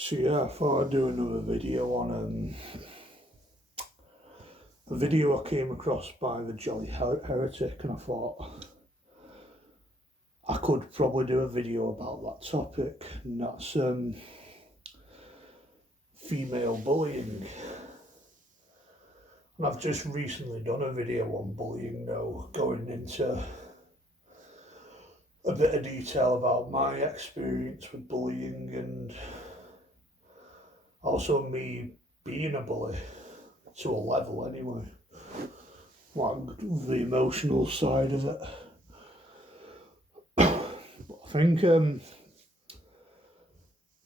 So yeah, I thought I'd do another video on a video I came across by the Jolly Heretic, and I thought I could probably do a video about that topic, and that's female bullying. And I've just recently done a video on bullying now, going into a bit of detail about my experience with bullying and also me being a bully to a level anyway, like the emotional side of it. But I think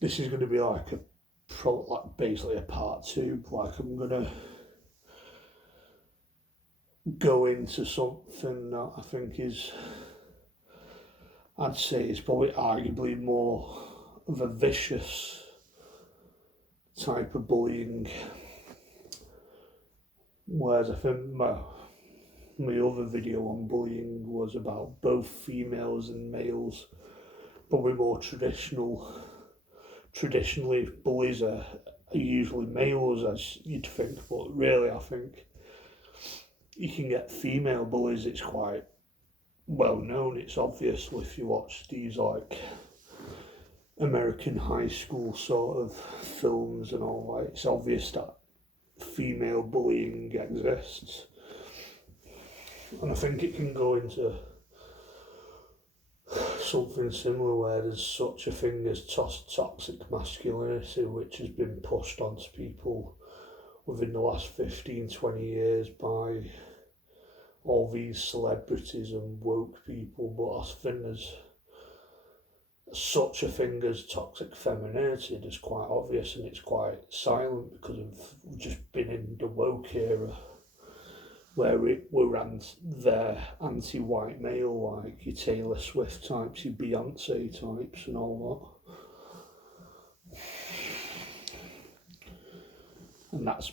this is going to be like basically a part two. Like I'm gonna go into something that I think I'd say is probably arguably more of a vicious type of bullying, whereas I think my other video on bullying was about both females and males, probably more traditionally bullies are usually males, as you'd think, but really I think you can get female bullies. It's quite well known, it's obvious if you watch these like American high school sort of films and all that. It's obvious that female bullying exists, and I think it can go into something similar where there's such a thing as toxic masculinity, which has been pushed onto people within the last 15-20 years by all these celebrities and woke people. But I think there's such a thing as toxic femininity that's quite obvious, and it's quite silent because we've just been in the woke era where we're their anti-white male, like your Taylor Swift types, your Beyonce types and all that. And that's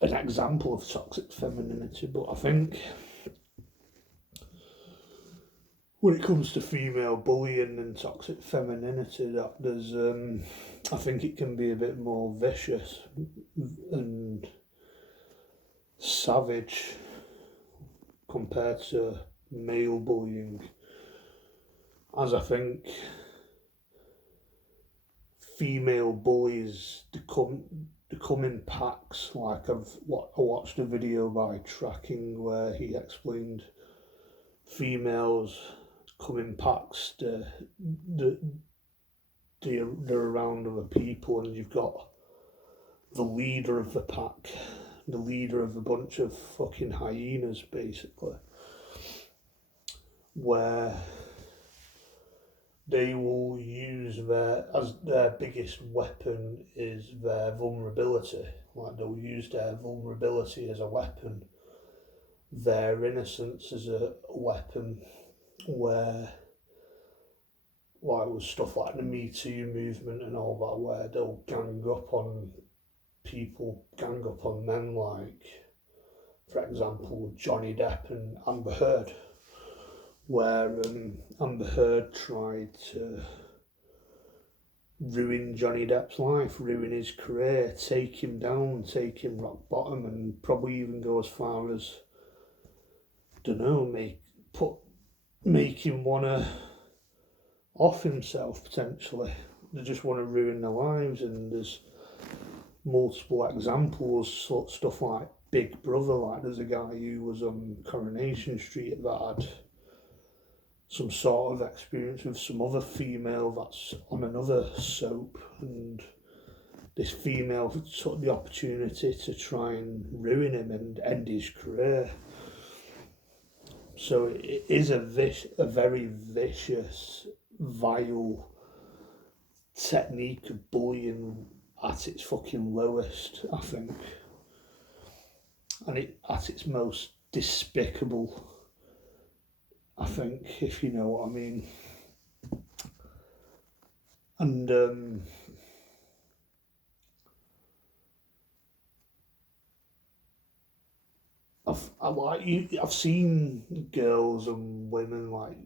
an example of toxic femininity. But I think when it comes to female bullying and toxic femininity, that there's I think it can be a bit more vicious and savage compared to male bullying, as I think female bullies come in packs. Like I watched a video by Tracking where he explained females come in packs. They're around other people, and you've got the leader of the pack, the leader of a bunch of fucking hyenas, basically, where they will use their biggest weapon is their vulnerability. Like they'll use their vulnerability as a weapon, their innocence as a weapon, where like with stuff like the Me Too movement and all that, where they'll gang up on people, gang up on men, like for example Johnny Depp and Amber Heard, where Amber Heard tried to ruin Johnny Depp's life, ruin his career, take him down, take him rock bottom, and probably even go as far as, make him wanna off himself potentially. They just want to ruin their lives, and there's multiple examples, stuff like Big Brother. Like there's a guy who was on Coronation Street that had some sort of experience with some other female that's on another soap, and this female took the opportunity to try and ruin him and end his career. So it is a very vicious, vile technique of bullying at its fucking lowest, I think, and it at its most despicable, I think, if you know what I mean. And I've seen girls and women, like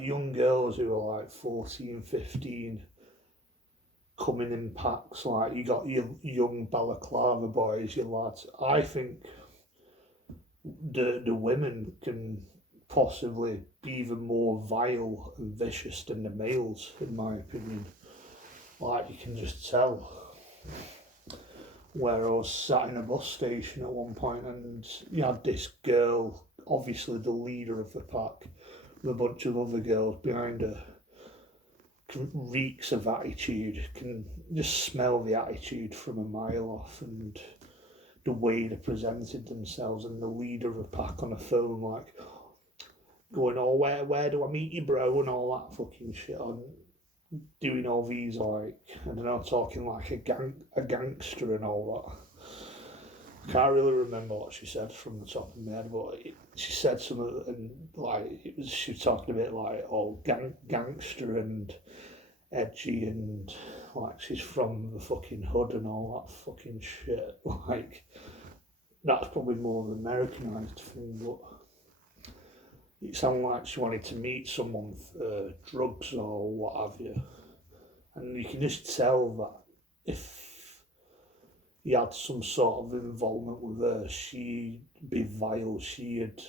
young girls who are like 14, 15, coming in packs, like you got your young balaclava boys, your lads. I think the women can possibly be even more vile and vicious than the males, in my opinion. Like you can just tell. Where I was sat in a bus station at one point, and you had this girl, obviously the leader of the pack, with a bunch of other girls behind her. Reeks of attitude, can just smell the attitude from a mile off, and the way they presented themselves, and the leader of the pack on the phone, like going, "Oh, where do I meet you, bro?" and all that fucking shit, on doing all these, like, I don't know, talking like a gangster and all that. I can't really remember what she said from the top of my head, but she said something, and like she was talking a bit like, oh, gangster and edgy, and like she's from the fucking hood and all that fucking shit. Like that's probably more of an Americanized thing, but it sounded like she wanted to meet someone for drugs or what have you, and you can just tell that if he had some sort of involvement with her, she'd be vile, she'd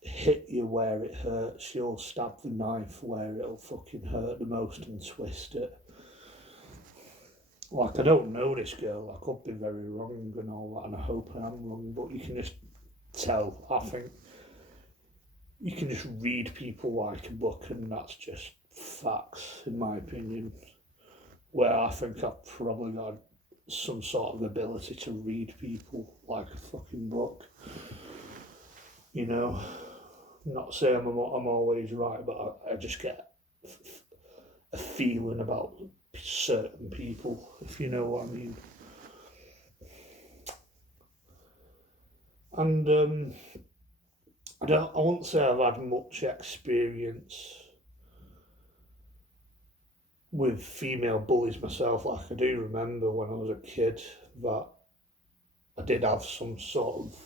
hit you where it hurts, she'll stab the knife where it'll fucking hurt the most and twist it. Like, I don't know this girl, I could be very wrong and all that, and I hope I am wrong, but you can just tell, I think, you can just read people like a book, and that's just facts, in my opinion. Where I think I've probably got some sort of ability to read people like a fucking book. You know, not saying I'm always right, but I just get a feeling about certain people, if you know what I mean. And I won't say I've had much experience with female bullies myself. Like, I do remember when I was a kid that I did have some sort of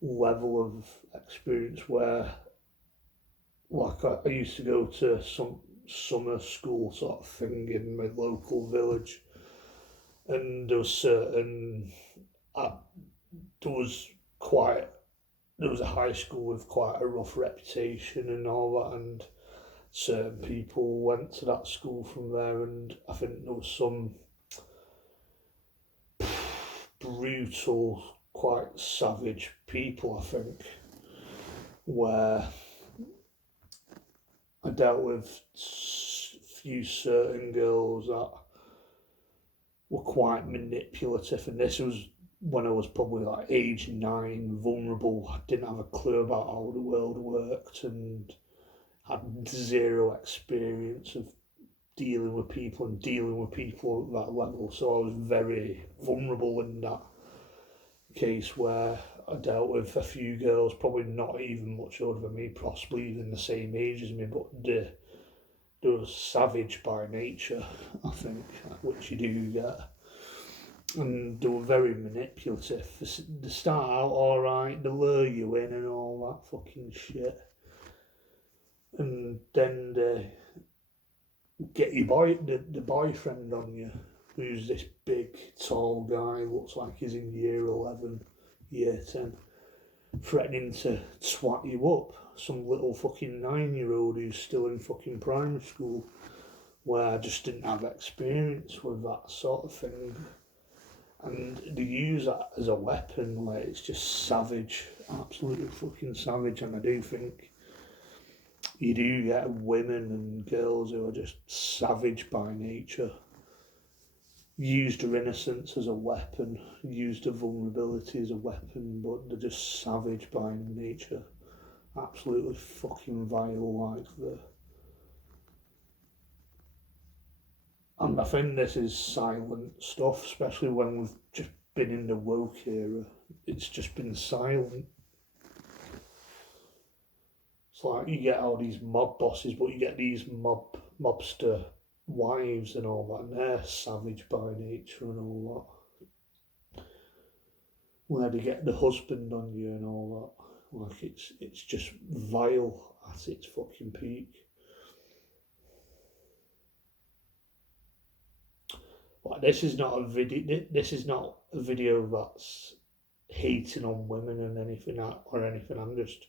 level of experience where, like, I used to go to some summer school sort of thing in my local village, and there was there was quite there was a high school with quite a rough reputation and all that, and certain people went to that school from there, and I think there was some brutal, quite savage people, I think, where I dealt with few certain girls that were quite manipulative, and this was when I was probably like age 9, vulnerable. I didn't have a clue about how the world worked, and had zero experience of dealing with people and dealing with people at that level. So I was very vulnerable in that case, where I dealt with a few girls, probably not even much older than me, possibly even the same age as me, but they were savage by nature, I think, which you do get. And they were very manipulative. They start out alright, they lure you in and all that fucking shit. And then they get your the boyfriend on you, who's this big, tall guy, looks like he's in year 11, year 10, threatening to swat you up. Some little fucking 9-year-old who's still in fucking primary school, where I just didn't have experience with that sort of thing. And they use that as a weapon, where it's just savage, absolutely fucking savage. And I do think you do get women and girls who are just savage by nature, use their innocence as a weapon, use their vulnerability as a weapon, but they're just savage by nature, absolutely fucking vile like the. And I think this is silent stuff, especially when we've just been in the woke era. It's just been silent. It's like you get all these mob bosses, but you get these mobster wives and all that, and they're savage by nature and all that. Where they get the husband on you and all that. Like, it's just vile at its fucking peak. Like, this is not a video. This is not a video that's hating on women and anything or anything. I'm just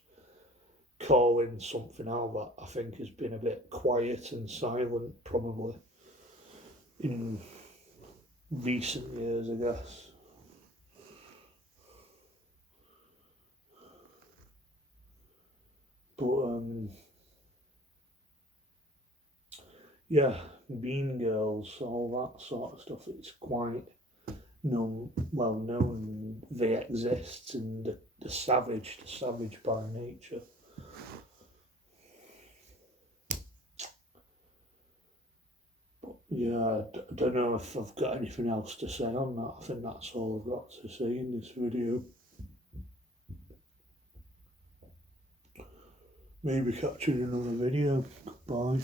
calling something out that I think has been a bit quiet and silent, probably in recent years, I guess. But yeah, Mean Girls, all that sort of stuff. It's quite well known. They exist, and the savage by nature. But yeah, I don't know if I've got anything else to say on that. I think that's all I've got to say in this video. Maybe catch you in another video. Goodbye.